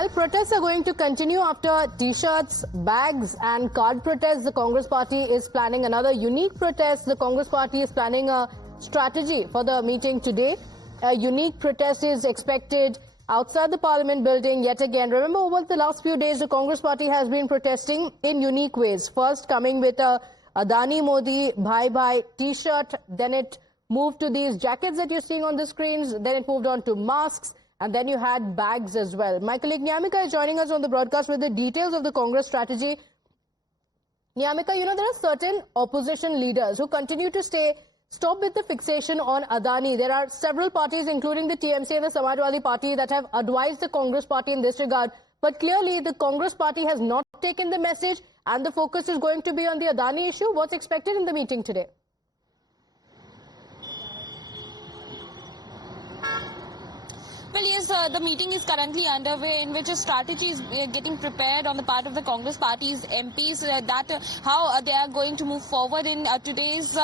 while protests are going to continue after T-shirts, bags and card protests, the Congress Party is planning another unique protest. The Congress Party is planning a strategy for the meeting today. A unique protest is expected outside the Parliament building yet again. Remember, over the last few days, the Congress Party has been protesting in unique ways. First, coming with a Adani Modi Bhai Bhai T-shirt, then it moved to these jackets that you're seeing on the screens, then it moved on to masks, and then you had bags as well. My colleague Nyamika is joining us on the broadcast with the details of the Congress strategy. Nyamika, you know, there are certain opposition leaders who continue to stop with the fixation on Adani. There are several parties, including the TMC and the Samajwadi Party, that have advised the Congress Party in this regard. But clearly, the Congress Party has not taken the message, and the focus is going to be on the Adani issue. What's expected in the meeting today? Well, yes, the meeting is currently underway, in which a strategy is getting prepared on the part of the Congress Party's MPs how they are going to move forward in today's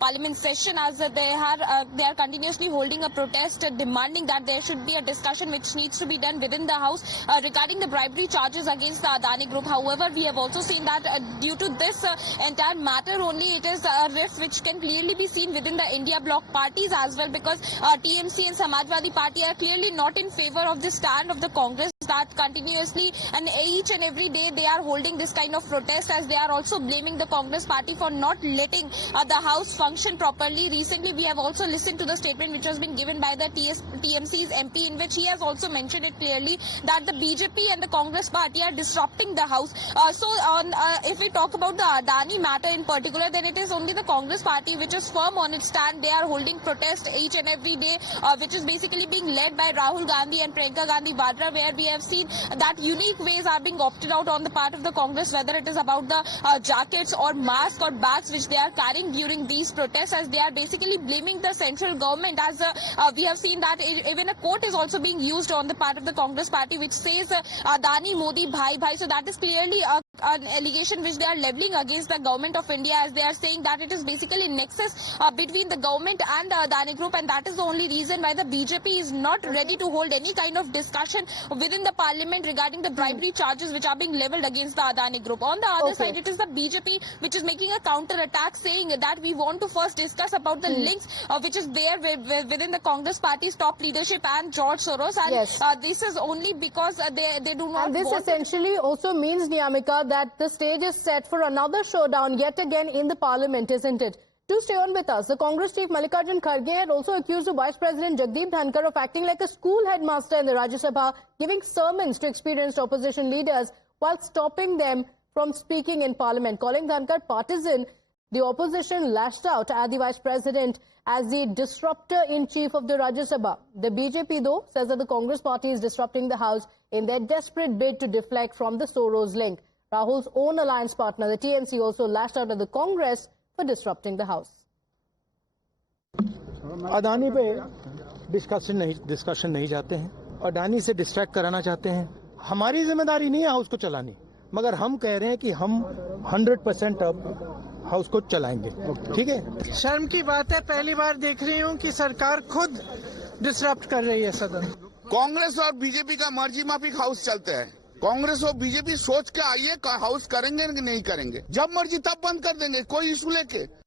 Parliament session, as they are continuously holding a protest demanding that there should be a discussion which needs to be done within the House regarding the bribery charges against the Adani Group. However, we have also seen that due to this entire matter only, it is a rift which can clearly be seen within the India bloc parties as well, because TMC and Samajwadi Party are clearly not in favor of the stand of the Congress that continuously and each and every day they are holding this kind of protest, as they are also blaming the Congress Party for not letting the House function properly. Recently, we have also listened to the statement which has been given by the TMC's MP, in which he has also mentioned it clearly that the BJP and the Congress Party are disrupting the House. If we talk about the Adani matter in particular, then it is only the Congress Party which is firm on its stand. They are holding protest each and every day, which is basically being led by Rahul Gandhi and Priyanka Gandhi Vadra, where we have seen that unique ways are being opted out on the part of the Congress, whether it is about the jackets or masks or bags which they are carrying during these protests, as they are basically blaming the central government. As we have seen that even a quote is also being used on the part of the Congress Party which says Adani Modi Bhai Bhai. So that is clearly an allegation which they are leveling against the government of India, as they are saying that it is basically nexus between the government and the Adani Group, and that is the only reason why the BJP is not ready to hold any kind of discussion within the Parliament regarding the bribery charges which are being leveled against the Adani Group. On the other side, it is the BJP which is making a counter attack, saying that we want to first discuss about the links which is there within the Congress Party's top leadership and George Soros, and this is only because they do not. And this essentially also means, Nyamika, that the stage is set for another showdown yet again in the Parliament, isn't it? To stay on with us, the Congress chief Mallikarjun Kharge had also accused the Vice President Jagdeep Dhankar of acting like a school headmaster in the Rajya Sabha, giving sermons to experienced opposition leaders while stopping them from speaking in Parliament. Calling Dhankar partisan, the opposition lashed out at the Vice President as the disruptor-in-chief of the Rajya Sabha. The BJP, though, says that the Congress Party is disrupting the House in their desperate bid to deflect from the Soros link. Rahul's own alliance partner, the TMC, also lashed out at the Congress for disrupting the House. Adani पे discussion नहीं चाहते हैं, अदानी से distract कराना चाहते हैं. हमारी जिम्मेदारी नहीं है हाउस को चलानी, मगर हम कह रहे हैं कि हम 100% अब हाउस को चलाएंगे. ठीक है. शर्म की बात है, पहली बार देख रही हूँ कि सरकार खुद डिसरप्ट कर रही है सदन. कांग्रेस और बीजेपी का मर्जी माफिक हाउस चलता है. कांग्रेस और बीजेपी सोच के आइए हाउस करेंगे कि नहीं करेंगे. जब मर्जी तब बंद कर देंगे, कोई इशू लेके.